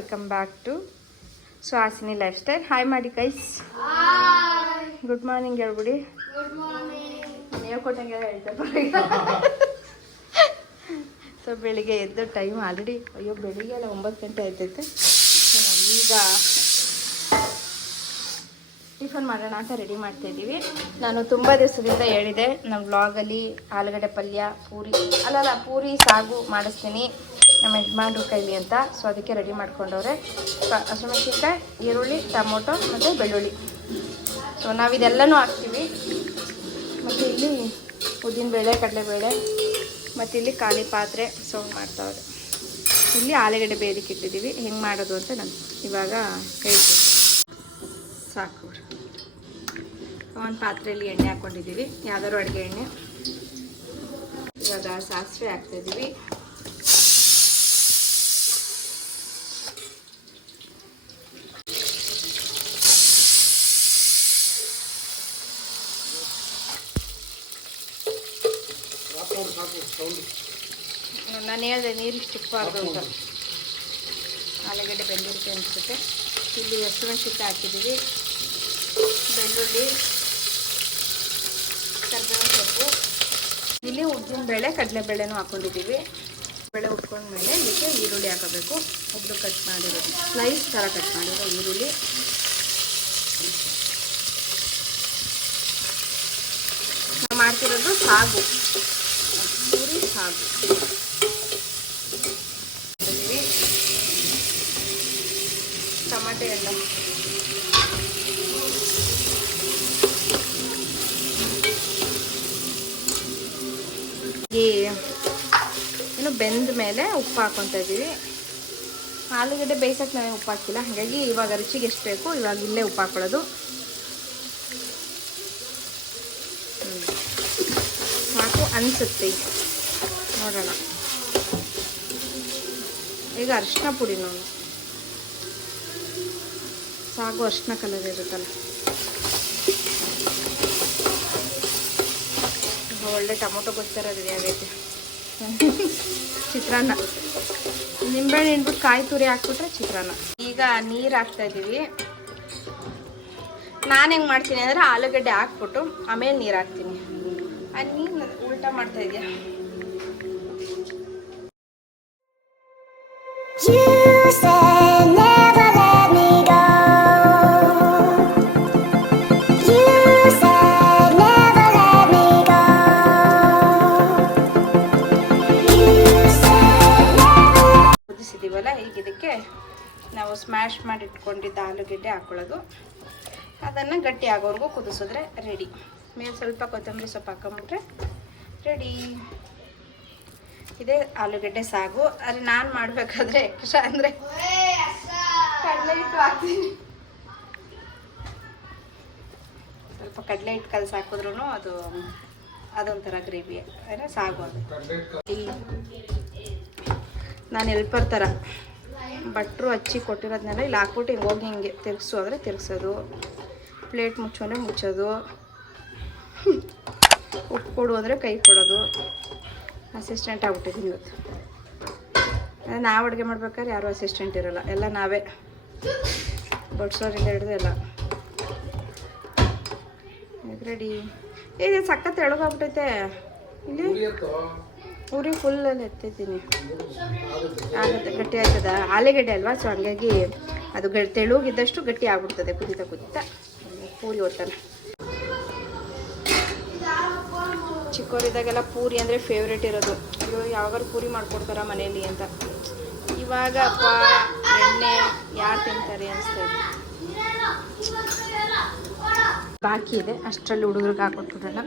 Welcome back to Suhasini lifestyle. Hi ಮಾಡಿ guys. Good morning ಹೇಳ್ಬಿಡಿ. Good morning. ನೀವು ಕೊಟ್ಟಂಗೆಲ್ಲ ಹೇಳ್ತಾರೆ. ಸೊ ಬೆಳಿಗ್ಗೆ ಎದ್ದು ಟೈಮ್ ಆಲ್ರೆಡಿ ಬೆಳಿಗ್ಗೆ ಎಲ್ಲ 9 ಗಂಟೆ ಆಯ್ತೈತೆ. ಸೊ ನಾವೀಗ ಟಿಫನ್ ಮಾಡೋಣ ಅಂತ ರೆಡಿ ಮಾಡ್ತಾಯಿದ್ದೀವಿ. ನಾನು ತುಂಬ ದಿವಸದಿಂದ ಹೇಳಿದೆ ನಮ್ಮ ವ್ಲಾಗಲ್ಲಿ ಆಲೂಗಡ್ಡೆ ಪಲ್ಯ ಪೂರಿ ಸಾಗು ಮಾಡಿಸ್ತೀನಿ ನಮ್ಮ ಯಜಮಾನ್ರ ಕೈಲಿ ಅಂತ. ಸೊ ಅದಕ್ಕೆ ರೆಡಿ ಮಾಡ್ಕೊಂಡವ್ರೆ. ಹಸಿಮೆಣಸಿನ್ಕಾಯಿ, ಈರುಳ್ಳಿ, ಟೊಮೊಟೊ ಮತ್ತು ಬೆಳ್ಳುಳ್ಳಿ. ಸೊ ನಾವಿದೆಲ್ಲನೂ ಹಾಕ್ತೀವಿ. ಮತ್ತು ಇಲ್ಲಿ ಉದ್ದಿನಬೇಳೆ, ಕಡಲೆಬೇಳೆ, ಮತ್ತು ಇಲ್ಲಿ ಖಾಲಿ ಪಾತ್ರೆ ಸೌಂಡ್ ಮಾಡ್ತಾವ್ರೆ. ಇಲ್ಲಿ ಆಲೂಗಡ್ಡೆ ಬೇಯಲಿಕ್ಕೆ ಇಟ್ಟಿದ್ದೀವಿ. ಹೆಂಗೆ ಮಾಡೋದು ಅಂತ ನಾನು ಇವಾಗ ಹೇಳ್ತೀನಿ. ಸಾಕು. ಒಂದು ಪಾತ್ರೆಯಲ್ಲಿ ಎಣ್ಣೆ ಹಾಕ್ಕೊಂಡಿದ್ದೀವಿ, ಯಾವ್ದಾದ್ರು ಅಡುಗೆ ಎಣ್ಣೆ. ಇವಾಗ ಸಾಸಿವೆ ಹಾಕ್ತಾಯಿದ್ದೀವಿ. ನಾನು ಹೇಳಿದೆ ನೀರಿಷ್ಟು ಇಕ್ಕಬಾರ್ದು ಅಂತ. ಆಲೂಗಡ್ಡೆ ಬೆಂದಿರುತ್ತೆ ಅನಿಸುತ್ತೆ. ಇಲ್ಲಿ ಹಸಿಮೆಣಸಿನ್ಕಾಯಿ ಹಾಕಿದ್ದೀವಿ, ಬೆಳ್ಳುಳ್ಳಿ, ಕರಿಬೇವಿನ ಸೊಪ್ಪು. ಇಲ್ಲಿ ಉದ್ದಿನಬೇಳೆ, ಕಡಲೆಬೇಳೆನೂ ಹಾಕ್ಕೊಂಡಿದ್ದೀವಿ. ಬೇಳೆ ಉಟ್ಕೊಂಡ್ಮೇಲೆ ಇದಕ್ಕೆ ಈರುಳ್ಳಿ ಹಾಕಬೇಕು. ಒಬ್ಬರು ಕಟ್ ಮಾಡಿರೋದು ಸ್ಲೈಸ್ ಥರ ಕಟ್ ಮಾಡಿರೋ ಈರುಳ್ಳಿ. ನಾವು ಮಾಡ್ತಿರೋದು ಸಾಗು, ಪೂರಿ ಸಾಗು. ಟಮಾಟೆ ಎಲ್ಲ ಇನ್ನು ಬೆಂದ ಮೇಲೆ ಉಪ್ಪು ಹಾಕ್ಕೊತಾ ಇದ್ದೀವಿ. ಆಲೂಗಡ್ಡೆ ಬೇಯಿಸೋಕೆ ನಾವೇ ಉಪ್ಪು ಹಾಕಿಲ್ಲ, ಹಾಗಾಗಿ ಇವಾಗ ರುಚಿಗೆ ಎಷ್ಟು ಬೇಕು ಇವಾಗ ಇಲ್ಲೇ ಉಪ್ಪು ಹಾಕೊಳ್ಳೋದು. ಸಾಕು ಅನಿಸುತ್ತೆ. ನೋಡೋಣ. ಈಗ ಅರಿಶಿನ ಪುಡಿ ನೋಡಿ, ಸಾಗು ಅರಿಶಿನ ಕಲರ್ ಇರುತ್ತಲ್ಲ. ಒಳ್ಳೆ ಟೊಮೊಟೊ ಗೊತ್ತಾರ ರೆಡಿ ಆಗೈತೆ. ಚಿತ್ರಾನ್ನ, ನಿಂಬೆಹಣ್ಣು ಹಿಂಡ್ಬಿಟ್ಟು ಕಾಯಿ ತುರಿ ಹಾಕ್ಬಿಟ್ರೆ ಚಿತ್ರಾನ್ನ. ಈಗ ನೀರು ಹಾಕ್ತಾ ಇದ್ದೀವಿ. ನಾನು ಹೆಂಗೆ ಮಾಡ್ತೀನಿ ಅಂದರೆ ಆಲೂಗಡ್ಡೆ ಹಾಕ್ಬಿಟ್ಟು ಆಮೇಲೆ ನೀರು ಹಾಕ್ತೀನಿ. ಆ ನೀರು ಉಲ್ಟಾ ಮಾಡ್ತಾ ಇದೆಯಾ? ಈಗ ಇದಕ್ಕೆ ನಾವು ಸ್ಮ್ಯಾಶ್ ಮಾಡಿ ಇಟ್ಕೊಂಡಿದ್ದ ಆಲೂಗಡ್ಡೆ ಹಾಕೊಳ್ಳೋದು. ಅದನ್ನು ಗಟ್ಟಿ ಆಗೋವರೆಗೂ ಕುದಿಸಿದ್ರೆ ರೆಡಿ. ಮೇಲೆ ಸ್ವಲ್ಪ ಕೊತ್ತಂಬರಿ ಸೊಪ್ಪು ಹಾಕೊಂಬಿಟ್ರೆ ರೆಡಿ. ಇದೇ ಆಲೂಗಡ್ಡೆ ಸಾಗು. ಆದರೆ ನಾನು ಮಾಡಬೇಕಾದ್ರೆ ಎಕ್ಸ್ಟ್ರಾ ಅಂದರೆ ಕಡಲೆ ಹಿಟ್ಟು ಹಾಕ್ತೀನಿ. ಸ್ವಲ್ಪ ಕಡಲೆ ಹಿಟ್ಟು ಕಲಸಿ ಹಾಕಿದ್ರೂ ಅದೊಂಥರ ಗ್ರೇವಿ ಅಂದರೆ ಸಾಗು. ಅದು ನಾನು ಹೆಲ್ಪರ್ ಥರ ಭಟ್ರು ಹಚ್ಚಿ ಕೊಟ್ಟಿರೋದನ್ನೆಲ್ಲ ಇಲ್ಲಿ ಹಾಕ್ಬಿಟ್ಟು ಹಿಂಗೆ ಹೋಗಿ ಹಿಂಗೆ ತಿರ್ಗಿಸು ಅಂದರೆ ತಿರ್ಗಿಸೋದು, ಪ್ಲೇಟ್ ಮುಚ್ಚು ಅಂದರೆ ಮುಚ್ಚೋದು, ಉಪ್ಪು ಕೊಡು ಅಂದರೆ ಕೈ ಕೊಡೋದು. ಅಸಿಸ್ಟೆಂಟ್ ಆಗ್ಬಿಟ್ಟಿದ್ದೀನಿ ಇವತ್ತು. ನಾವು ಅಡುಗೆ ಮಾಡ್ಬೇಕಾದ್ರೆ ಯಾರೂ ಅಸಿಸ್ಟೆಂಟ್ ಇರೋಲ್ಲ, ಎಲ್ಲ ನಾವೇ ಬಡ್ಸೋರಿಂದ ಹಿಡಿದು ಎಲ್ಲ. ರೆಡಿ. ಇದು ಸಖತ್ ಎಳಗಾಗ್ಬಿಟ್ಟೈತೆ. ಇಲ್ಲಿ ಉರಿ ಫುಲ್ಲಲ್ಲಿ ಎತ್ತಿದ್ದೀನಿ. ಆಗುತ್ತೆ, ಗಟ್ಟಿ ಆಗ್ತದ. ಆಲೂಗಡ್ಡೆ ಅಲ್ವಾ, ಸೊ ಹಂಗಾಗಿ ಅದು ತೆಳುಗಿದ್ದಷ್ಟು ಗಟ್ಟಿ ಆಗ್ಬಿಡ್ತದೆ ಕುದಿತಾ ಕುದಿತಾ. ಪೂರಿ ಒಟ್ಟನ ಚಿಕ್ಕವರಿದ್ದಾಗೆಲ್ಲ ಪೂರಿ ಅಂದರೆ ಫೇವ್ರೇಟ್ ಇರೋದು. ಅಯ್ಯೋ ಯಾವಾಗಾರು ಪೂರಿ ಮಾಡಿಕೊಡ್ತಾರ ಮನೇಲಿ ಅಂತ. ಇವಾಗ ಅಪ್ಪ ಎಣ್ಣೆ ಯಾರು ತಿಂತಾರೆ ಅನಿಸ್ತಾ ಇದೆ. ಬಾಕಿ ಇದೆ, ಅಷ್ಟರಲ್ಲಿ ಹುಡುಗರಿಗೆ ಹಾಕೊಟ್ಬಿಡೋಣ.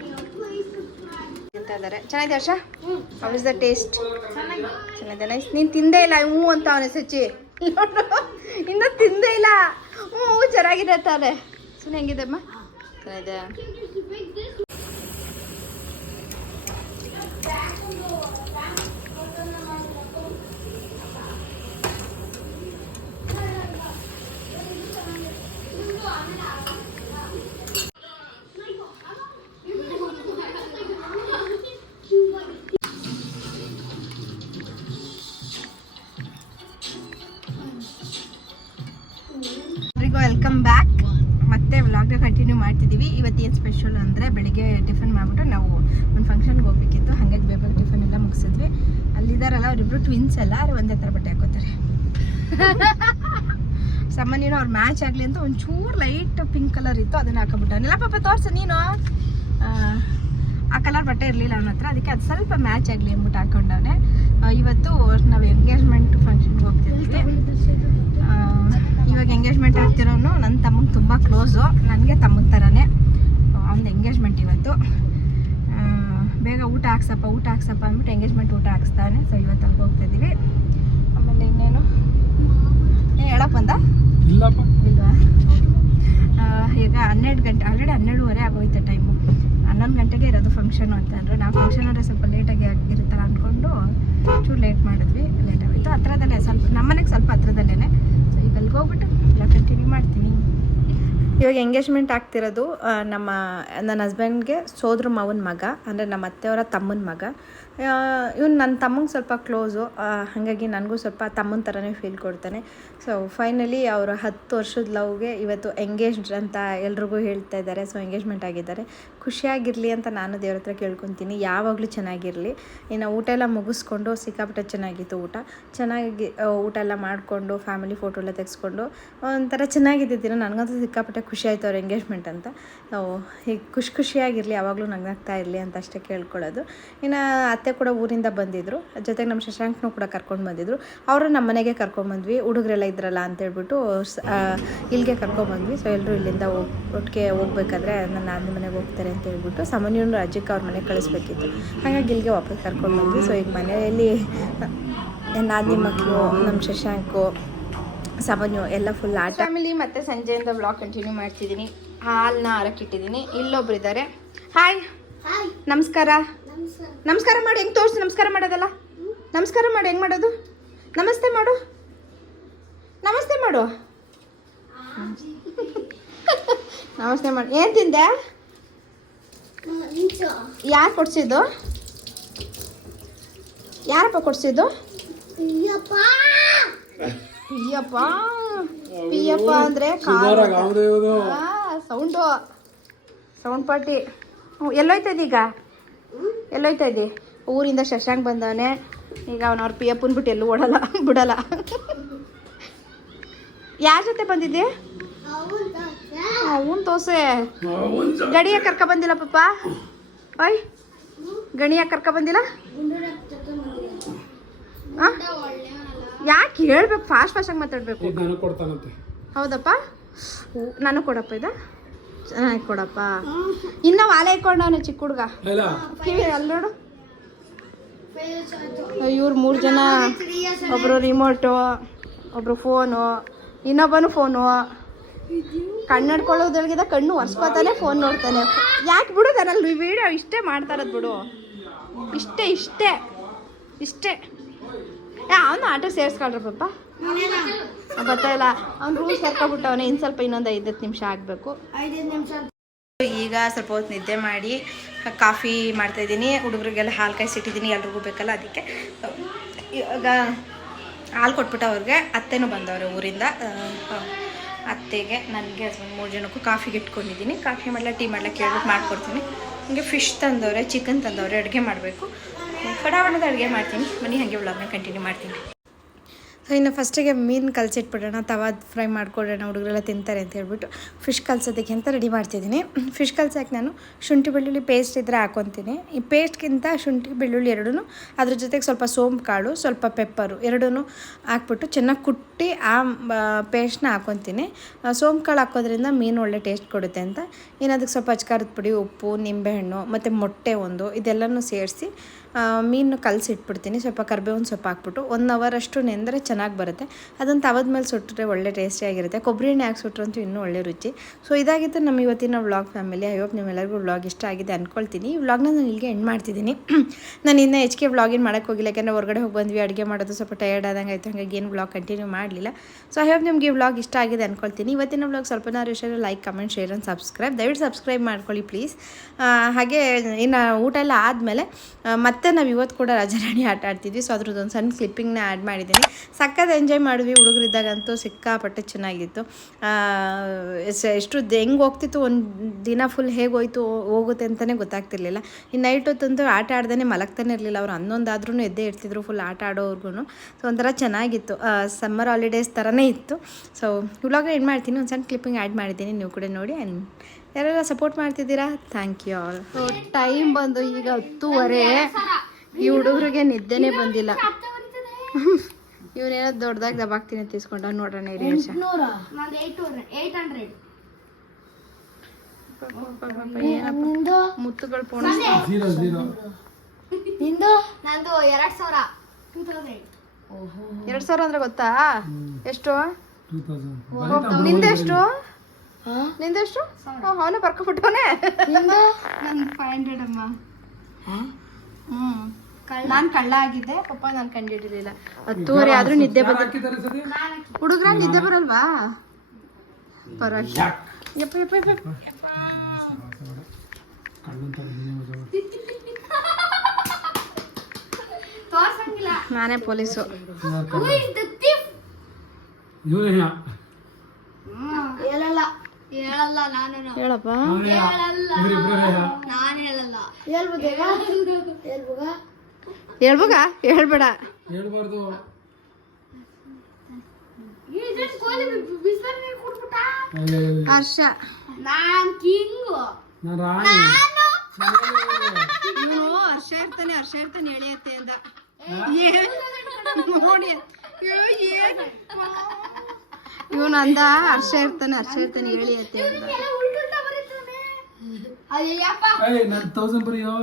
ತಿಂತಿದ್ದಾರೆ. ಚೆನ್ನಾಗಿದೆ Harsha? How is the taste? ಚೆನ್ನಾಗಿದೆ. ನೈಸ್. ನೀನು ತಿಂದೇ ಇಲ್ಲ ಹ್ಞೂ ಅಂತ ಅವನೇ ಸಚ್ಚಿ. ಇನ್ನೂ ತಿಂದೇ ಇಲ್ಲ. ಹ್ಞೂ ಚೆನ್ನಾಗಿದೆ ತಾನೆ. ಸುಮ್ಮನೆ ಹೆಂಗಿದೆ ಅಮ್ಮ? ಚೆನ್ನಾಗಿದೆ. ವ್ಲಾಗ್ನ ಕಂಟಿನ್ಯೂ ಮಾಡ್ತಿದ್ದೀವಿ. ಇವತ್ತೇನು ಸ್ಪೆಷಲ್ ಅಂದರೆ ಬೆಳಿಗ್ಗೆ ಟಿಫನ್ ಮಾಡಿಬಿಟ್ಟು ನಾವು ಒಂದು ಫಂಕ್ಷನ್ಗೆ ಹೋಗ್ಬೇಕಿತ್ತು. ಹಾಗಾಗಿ ಬೇಗ ಟಿಫನ್ ಎಲ್ಲ ಮುಗಿಸಿದ್ವಿ. ಅಲ್ಲಿದ್ದಾರಲ್ಲ ಅವರಿಬ್ರು ಟ್ವಿನ್ಸ್ ಎಲ್ಲ ಒಂದೇ ಥರ ಬಟ್ಟೆ ಹಾಕೋತಾರೆ. ಸಾಮಾನ್ಯನು ಅವ್ರು ಮ್ಯಾಚ್ ಆಗಲಿ ಅಂತ ಒಂಚೂರು ಲೈಟ್ ಪಿಂಕ್ ಕಲರ್ ಇತ್ತು, ಅದನ್ನು ಹಾಕೊಬಿಟ್ಟವನೆಲ್ಲ. ಪಾಪ ತೋರ್ಸು ನೀನು. ಆ ಕಲರ್ ಬಟ್ಟೆ ಇರಲಿಲ್ಲ ಅವನ ಹತ್ರ, ಅದಕ್ಕೆ ಅದು ಸ್ವಲ್ಪ ಮ್ಯಾಚ್ ಆಗಲಿ ಅಂದ್ಬಿಟ್ಟು ಹಾಕೊಂಡವನೆ. ಇವತ್ತು ನಾವು ಎಂಗೇಜ್ಮೆಂಟ್ ಫಂಕ್ಷನ್ಗೆ ಹೋಗ್ತಿದ್ವಿ. ಇವಾಗ ಎಂಗೇಜ್ಮೆಂಟ್ ಆಗ್ತಿರೋನು ನನ್ನ ತಮ್ಮಂಗೆ ತುಂಬ ಕ್ಲೋಸು, ನನಗೆ ತಮ್ಮನ ಥರನೇ. ಅವ್ನದು ಎಂಗೇಜ್ಮೆಂಟ್ ಇವತ್ತು. ಬೇಗ ಊಟ ಹಾಕ್ಸಪ್ಪ ಅಂದ್ಬಿಟ್ಟು ಎಂಗೇಜ್ಮೆಂಟ್ ಊಟ ಹಾಕ್ಸ್ತಾನೆ. ಸೊ ಇವತ್ತು ಅಲ್ಲಿಗೆ ಹೋಗ್ತಾಯಿದ್ದೀವಿ. ಆಮೇಲೆ ಇನ್ನೇನು ಹೇಳಪ್ಪ ಅಂದ ಇಲ್ವಾ? ಈಗ 12 ಗಂಟೆ, ಆಲ್ರೆಡಿ 12:30 ಆಗೋಯ್ತು ಟೈಮು. 11 ಗಂಟೆಗೆ ಇರೋದು ಫಂಕ್ಷನು ಅಂತ ಅಂದರು. ನಾವು ಫಂಕ್ಷನ್ ಅಂದರೆ ಸ್ವಲ್ಪ ಲೇಟಾಗಿ ಇರುತ್ತಲ್ಲ ಅಂದ್ಕೊಂಡು ಚೂರು ಲೇಟ್ ಮಾಡಿದ್ವಿ. ಲೇಟ್ ಆಗೋಯ್ತು. ಹತ್ರದಲ್ಲೇ ಸ್ವಲ್ಪ, ನಮ್ಮನೆಗೆ ಸ್ವಲ್ಪ ಹತ್ರದಲ್ಲೇ. ಸೊ ಈಗ ಅಲ್ಲಿಗೆ ಹೋಗ್ಬಿಟ್ಟು ಎಲ್ಲ ಕಂಟಿನ್ಯೂ ಮಾಡ್ತೀನಿ. ಇವಾಗ ಎಂಗೇಜ್ಮೆಂಟ್ ಆಗ್ತಿರೋದು ನನ್ನ ಹಸ್ಬೆಂಡ್ಗೆ ಸೋದ್ರ ಮಾವನ ಮಗ, ಅಂದರೆ ನಮ್ಮ ಅತ್ತೆಯವರ ತಮ್ಮನ ಮಗ. ಇವನು ನನ್ನ ತಮ್ಮಂಗೆ ಸ್ವಲ್ಪ ಕ್ಲೋಸು, ಹಾಗಾಗಿ ನನಗೂ ಸ್ವಲ್ಪ ತಮ್ಮನ ಥರನೇ ಫೀಲ್ ಕೊಡ್ತಾನೆ. ಸೊ ಫೈನಲಿ ಅವರ 10 ವರ್ಷದ ಲವ್ಗೆ ಇವತ್ತು ಎಂಗೇಜ್ಡ್ ಅಂತ ಎಲ್ರಿಗೂ ಹೇಳ್ತಾ ಇದ್ದಾರೆ. ಸೊ ಎಂಗೇಜ್ಮೆಂಟ್ ಆಗಿದ್ದಾರೆ. ಖುಷಿಯಾಗಿರಲಿ ಅಂತ ನಾನು ದೇವ್ರ ಹತ್ರ ಕೇಳ್ಕೊತೀನಿ, ಯಾವಾಗಲೂ ಚೆನ್ನಾಗಿರಲಿ. ಇನ್ನು ಊಟ ಎಲ್ಲ ಮುಗಿಸ್ಕೊಂಡು, ಸಿಕ್ಕಾಪಟ್ಟೆ ಚೆನ್ನಾಗಿತ್ತು ಊಟ. ಚೆನ್ನಾಗಿ ಊಟ ಎಲ್ಲ ಮಾಡಿಕೊಂಡು ಫ್ಯಾಮಿಲಿ ಫೋಟೋ ಎಲ್ಲ ತೆಗೆಸ್ಕೊಂಡು ಒಂಥರ ಚೆನ್ನಾಗಿದ್ದಿದ್ದೀರ. ನನಗಂತೂ ಸಿಕ್ಕಾಪಟ್ಟೆ ಖುಷಿ ಆಯಿತು ಅವ್ರ ಎಂಗೇಜ್ಮೆಂಟ್ ಅಂತ. ಹೀಗೆ ಖುಷಿಯಾಗಿರಲಿ, ಯಾವಾಗಲೂ ನಗ್ನಾಗ್ತಾ ಇರಲಿ ಅಂತ ಅಷ್ಟೇ ಕೇಳ್ಕೊಳ್ಳೋದು. ಇನ್ನು ಅತ್ತೆ ಕೂಡ ಊರಿಂದ ಬಂದಿದ್ದರು, ಜೊತೆಗೆ ನಮ್ಮ ಶಶಾಂಕ್ನೂ ಕೂಡ ಕರ್ಕೊಂಡು ಬಂದಿದ್ದರು. ಅವರು ನಮ್ಮ ಮನೆಗೆ ಕರ್ಕೊಂಡ್ಬಂದ್ವಿ. ಹುಡುಗರೆಲ್ಲ ಇದ್ರಲ್ಲ ಅಂತೇಳ್ಬಿಟ್ಟು ಇಲ್ಲಿಗೆ ಕರ್ಕೊಂಡ್ಬಂದ್ವಿ. ಸೊ ಎಲ್ಲರೂ ಇಲ್ಲಿಂದ ಒಟ್ಟಿಗೆ ಹೋಗ್ಬೇಕಾದ್ರೆ ನನ್ನ ನಾದಿನಿ ಮನೆಗೆ ಹೋಗ್ತಾರೆ ಅಂತ ಹೇಳ್ಬಿಟ್ಟು ಸಾಮಾನ್ಯನು ರಾಜ್ಯಕ್ಕೆ ಅವ್ರ ಮನೆಗೆ ಕಳಿಸ್ಬೇಕಿತ್ತು. ಹಾಗಾಗಿ ಇಲ್ಲಿಗೆ ವಾಪಸ್ ಕರ್ಕೊಂಡು ಬಂದ್ವಿ. ಸೊ ಈಗ ಮನೆಯಲ್ಲಿ ನಾದಿನಿ ಮಕ್ಕಳು, ನಮ್ಮ ಶಶಾಂಕು, ಸಾಮಾನ್ಯ ಎಲ್ಲ ಫುಲ್ ಆಟ. ಫ್ಯಾಮಿಲಿ ಮತ್ತೆ ಸಂಜೆಯಿಂದ ವ್ಲಾಗ್ ಕಂಟಿನ್ಯೂ ಮಾಡ್ತಿದ್ದೀನಿ. ಹಾಲನ್ನ ಹಾರಕ್ಕಿಟ್ಟಿದ್ದೀನಿ. ಇಲ್ಲೊಬ್ರು ಇದ್ದಾರೆ. ಹಾಯ್, ನಮಸ್ಕಾರ. ನಮಸ್ಕಾರ ಮಾಡಿ ಹೆಂಗೆ ತೋರಿಸಿ. ನಮಸ್ಕಾರ ಮಾಡೋದಲ್ಲ, ನಮಸ್ಕಾರ ಮಾಡಿ ಹೆಂಗೆ ಮಾಡೋದು? ನಮಸ್ತೆ ಮಾಡು, ನಮಸ್ತೆ ಮಾಡು. ನಮಸ್ತೆ ಮಾಡಿ. ಏನು ತಿಂದೆ? ಯಾರು ಕೊಡ್ಸಿದ್ದು? ಯಾರಪ್ಪ ಕೊಡ್ಸಿದ್ದು? ಪಿಯಪ್ಪ ಅಂದರೆ ಸೌಂಡ್ ಪಾರ್ಟಿ. ಎಲ್ಲೋಯ್ತಾ ಈಗ? ಎಲ್ಲೋಯ್ತಾ ಇದ್ದಿ? ಊರಿಂದ ಶಶಾಂಕ್ ಬಂದವನೆ. ಈಗ ಅವನವ್ರ ಪಿಯಪ್ಪನ ಬಿಟ್ಟು ಎಲ್ಲೂ ಬಿಡಲ್ಲ. ಯಾರ ಜೊತೆ ಬಂದಿದ್ದೆ? ಅವನ್ ದೋಸೆ. ಗಡಿಯ ಕರ್ಕ ಬಂದಿಲ್ಲ ಪಾಪ? ಓಯ್, ಗಣಿಯ ಕರ್ಕ ಬಂದಿಲ್ಲ? ಯಾಕೆ ಹೇಳ್ಬೇಕು? ಫಾಸ್ಟಾಗಿ ಮಾತಾಡ್ಬೇಕು. ಹೌದಪ್ಪ, ನಾನು ಕೊಡಪ್ಪ. ಇದ ಚೆನ್ನಾಗಿ ಕೊಡಪ್ಪ. ಇನ್ನೂ ವಾಲೆ ಇಟ್ಕೊಂಡವನೆ ಚಿಕ್ಕ ಹುಡುಗ. ಕಿವಿ ಅಲ್ಲಿ ನೋಡು. ಇವ್ರು 3 ಜನ, ಒಬ್ಬರು ರಿಮೋಟು, ಒಬ್ಬರು ಫೋನು, ಇನ್ನೊಬ್ಬನು ಫೋನು. ಕಣ್ಣಡ್ಕೊಳ್ಳೋದ್ರೊಳಗಿದ ಕಣ್ಣು ಒರ್ಸ್ಕೊತಾನೆ, ಫೋನ್ ನೋಡ್ತಾನೆ. ಯಾಕೆ ಬಿಡು, ನಾನಲ್ಲಿ ವಿಡಿಯೋ ಇಷ್ಟೇ ಮಾಡ್ತಾರದು ಬಿಡು. ಇಷ್ಟೇ. ಅವನು ಆಟ ಸೇರಿಸ್ಕೊಳ್ರ ಪಾಪ. ಗೊತ್ತಾಯಿಲ್ಲ, ಅವ್ನು ರೂಲ್ಸ್ ಕರ್ಕೊಬಿಟ್ಟವನೇ. ಇನ್ನೊಂದು 5 ನಿಮಿಷ ಆಗಬೇಕು. ಈಗ ಸ್ವಲ್ಪ ಹೊತ್ತು ನಿದ್ದೆ ಮಾಡಿ ಕಾಫಿ ಮಾಡ್ತಾಯಿದ್ದೀನಿ. ಹುಡುಗರಿಗೆಲ್ಲ ಹಾಲು ಕಾಯಿಸಿಟ್ಟಿದ್ದೀನಿ, ಎಲ್ರಿಗೂ ಬೇಕಲ್ಲ ಅದಕ್ಕೆ. ಇವಾಗ ಹಾಲು ಕೊಟ್ಬಿಟ್ಟು ಅವ್ರಿಗೆ ಅತ್ತೆನೂ ಬಂದವ್ರೆ ಊರಿಂದ. ಅತ್ತೆಗೆ, ನನಗೆ 3 ಜನಕ್ಕೂ ಕಾಫಿಗೆ ಇಟ್ಕೊಂಡಿದ್ದೀನಿ. ಕಾಫಿ ಮಾಡಲ ಟೀ ಮಾಡಲ ಕೇಳ್ಬಿಟ್ಟು ಮಾಡ್ಕೊಡ್ತೀನಿ. ಹಂಗೆ ಫಿಶ್ ತಂದವ್ರೆ, ಚಿಕನ್ ತಂದವ್ರೆ. ಅಡುಗೆ ಮಾಡಬೇಕು. ಫಟಾಫಟದ ಅಡುಗೆ ಮಾಡ್ತೀನಿ. ಬನ್ನಿ ಹಾಗೆ ವ್ಲಾಗ್ನ ಕಂಟಿನ್ಯೂ ಮಾಡ್ತೀನಿ. ಸೊ ಇನ್ನು ಫಸ್ಟಿಗೆ ಮೀನು ಕಲಸಿಟ್ಬಿಡೋಣ, ತವಾ ಫ್ರೈ ಮಾಡ್ಕೊಡೋಣ, ಹುಡುಗರೆಲ್ಲ ತಿಂತಾರೆ ಅಂತ ಹೇಳ್ಬಿಟ್ಟು ಫಿಶ್ ಕಲಸೋದಕ್ಕೆ ಅಂತ ರೆಡಿ ಮಾಡ್ತಿದ್ದೀನಿ. ಫಿಶ್ ಕಲ್ಸೋಕ್ಕೆ ನಾನು ಶುಂಠಿ ಬೆಳ್ಳುಳ್ಳಿ ಪೇಸ್ಟ್ ಇದ್ದರೆ ಹಾಕ್ಕೊತೀನಿ. ಈ ಪೇಸ್ಟ್ಗಿಂತ ಶುಂಠಿ ಬೆಳ್ಳುಳ್ಳಿ ಎರಡೂ, ಅದ್ರ ಜೊತೆಗೆ ಸ್ವಲ್ಪ ಸೋಂಪು ಕಾಳು, ಸ್ವಲ್ಪ ಪೆಪ್ಪರು ಎರಡೂ ಹಾಕ್ಬಿಟ್ಟು ಚೆನ್ನಾಗಿ ಕುಟ್ಟಿ ಆ ಪೇಸ್ಟ್ನ ಹಾಕ್ಕೊತೀನಿ. ಸೋಂಪು ಕಾಳು ಹಾಕೋದ್ರಿಂದ ಮೀನು ಒಳ್ಳೆ ಟೇಸ್ಟ್ ಕೊಡುತ್ತೆ ಅಂತ. ಇನ್ನು ಅದಕ್ಕೆ ಸ್ವಲ್ಪ ಅಚ್ಕಾರದ ಪುಡಿ, ಉಪ್ಪು, ನಿಂಬೆಹಣ್ಣು ಮತ್ತು ಮೊಟ್ಟೆ ಇದೆಲ್ಲನೂ ಸೇರಿಸಿ ಮೀನು ಕಲಸಿಟ್ಬಿಡ್ತೀನಿ. ಸ್ವಲ್ಪ ಕರಿಬೇವಿನ ಸೊಪ್ಪು ಹಾಕ್ಬಿಟ್ಟು 1 ಅವರ್ ಅಷ್ಟು ನೆಂದರೆ ಚೆನ್ನಾಗಿ ಬರುತ್ತೆ. ಅದನ್ನು ತವದ ಮೇಲೆ ಸುಟ್ಟರೆ ಒಳ್ಳೆ ಟೇಸ್ಟಿಯಾಗಿರುತ್ತೆ. ಕೊಬ್ಬರಿ ಎಣ್ಣೆ ಹಾಕಿ ಸುಟ್ಟರಂತೂ ಇನ್ನೂ ಒಳ್ಳೆ ರುಚಿ. ಸೊ ಇದಾಗಿತ್ತು ನಮ್ಮ ಇವತ್ತಿನ ವ್ಲಾಗ್ ಫ್ಯಾಮಿಲಿ. ಐ ಹೋಪ್ ನಿಮ್ಮೆಲ್ಲರಿಗೂ ವ್ಲಾಗ್ ಇಷ್ಟ ಆಗಿದೆ ಅಂದ್ಕೊಳ್ತೀನಿ. ಈ ವ್ಲಾಗ್ನ ನಾನು ಇಲ್ಲಿಗೆ ಎಂಡ್ ಮಾಡ್ತಿದ್ದೀನಿ. ನಾನು ಇನ್ನೂ ಹೆಚ್ಚಿಗೆ ವ್ಲಾಗಿನ್ ಮಾಡೋಕ್ಕೆ ಹೋಗಿಲ್ಲ, ಯಾಕೆಂದರೆ ಹೊರಗಡೆ ಹೋಗಿ ಬಂದ್ವಿ. ಅಡುಗೆ ಮಾಡೋದು ಸ್ವಲ್ಪ ಟಯರ್ಡ್ ಆದಂಗೆ ಆಯಿತು, ಹಾಗಾಗಿ ಏನು ವ್ಲಾಗ್ ಕಂಟಿನ್ಯೂ ಮಾಡಲಿಲ್ಲ. ಸೊ ಐ ಹೋಪ್ ನಿಮಗೆ ಈ ವ್ಲಾಗ್ ಇಷ್ಟ ಆಗಿದೆ ಅಂದ್ಕೊಳ್ತೀನಿ. ಇವತ್ತಿನ ವ್ಲಾಗ್ ಸ್ವಲ್ಪನಾರು ಇಷ್ಟ like, comment, share and subscribe. ದಯವಿಟ್ಟು ಸಬ್ಸ್ಕ್ರೈಬ್ ಮಾಡ್ಕೊಳ್ಳಿ ಪ್ಲೀಸ್. ಹಾಗೆ ಇನ್ನು ಊಟ ಎಲ್ಲ ಆದಮೇಲೆ ಮತ್ತೆ ನಾವು ಇವತ್ತು ಕೂಡ ರಾಜಾರಾಣಿ ಆಟ ಆಡ್ತಿದ್ವಿ. ಸೊ ಅದ್ರದ್ದೊಂದು ಸಣ್ಣ ಕ್ಲಿಪ್ಪಿಂಗ್ನ ಆ್ಯಡ್ ಮಾಡಿದ್ದೀನಿ. ಸಕ್ಕತ್ ಎಂಜಾಯ್ ಮಾಡಿದ್ವಿ ಹುಡುಗರಿದ್ದಾಗಂತೂ ಸಿಕ್ಕಾಪಟ್ಟೆ ಚೆನ್ನಾಗಿತ್ತು. ಎಷ್ಟು ಹೆಂಗೆ ಹೋಗ್ತಿತ್ತು, ಒಂದು ದಿನ ಫುಲ್ ಹೇಗೆ ಹೋಗುತ್ತೆ ಅಂತಲೇ ಗೊತ್ತಾಗ್ತಿರ್ಲಿಲ್ಲ. ಇನ್ನು ನೈಟ್ ಹೊತ್ತಂತೂ ಆಟ ಆಡ್ದೇ ಮಲಗ್ತಾನೆ ಇರಲಿಲ್ಲ. ಅವ್ರು 11 ಆದ್ರೂ ಎದ್ದೇ ಇರ್ತಿದ್ರು ಫುಲ್ ಆಟ ಆಡೋರ್ಗು. ಸೊ ಒಂಥರ ಚೆನ್ನಾಗಿತ್ತು, ಸಮ್ಮರ್ ಹಾಲಿಡೇಸ್ ಥರನೇ ಇತ್ತು. ಸೊ ಇವಾಗ ಏನು ಮಾಡ್ತೀನಿ, ಒಂದು ಸಣ್ಣ ಕ್ಲಿಪ್ಪಿಂಗ್ ಆ್ಯಡ್ ಮಾಡಿದ್ದೀನಿ, ನೀವು ಕೂಡ ನೋಡಿ. ಆ್ಯಂಡ್ ಯಾರೆಲ್ಲ ಸಪೋರ್ಟ್ ಮಾಡ್ತಿದ್ದೀರಾ, thank you all. So time ಬಂದು ಈಗ 10:30. ಈ ಹುಡುಗರಿಗೆ ನಿದ್ದೆನೇ ಬಂದಿಲ್ಲ. ಇವನೇನೋ ದೊಡ್ಡದಾಗಿ ದಬಾಕ್ತೀನಿ ಅಂತ ಇಸ್ಕೊಂಡ. ನೋಡೋಣ ಇರಿ ವರ್ಷ. ಮುತ್ತುಗಳು ಫೋನ್ ನಿಂದು ನಂದು 2000 ಅಂದ್ರೆ ಗೊತ್ತಾ ಎಷ್ಟು? ನಿಂದೆಷ್ಟು? ನಿಂದೆಷ್ಟು? ಅವನು ಬರ್ಕೊಬಿಟ್ಟವನೇ. ನನ್ 500 ಅಮ್ಮ. ನಾನು ಕಳ್ಳ ಆಗಿದ್ದೆ ಪಪ್ಪ, ನಾನು ಕಂಡಿಡಿಲಿಲ್ಲ. 10:30 ಆದ್ರೂ ನಿದ್ದೆ ಬಂದಿಲ್ಲ. ಹುಡುಗ್ರ ನಿದ್ದೆ ಬರಲ್ವಾ? ಪರವಾಗಿಲ್ಲ. ಯಪ್ಪ ಯಪ್ಪ ಯಪ್ಪ. ನಾನೇ ಪೊಲೀಸು. ಹೇಳಲ್ಲ ನಾನು. ಹೇಳಪ್ಪ. ನಾನು ಹೇಳಲ್ಲ. ಹೇಳ್ಬೋಗ? ಹೇಳ್ಬೇಡ. ಹೇಳ್ಬಾರ್ದು. ಹರ್ಷ ನಾನ್ ಕಿಂಗು. ನಾನು ರಾಣಿ. ಇವನು ಹರ್ಷ ಇರ್ತಾನೆ ಎಳೆಯತ್ತೆ ಅಂದ. ನೋಡಿ ಇವನು ಅಂದ ಹರ್ಷ ಇರ್ತಾನೆ ಎಳೆಯತ್ತೆ ಅಂದ. ಅಯ್ಯಪ್ಪ ಏಯ್, ನಾನು 1000 ಬರೀಯೋ.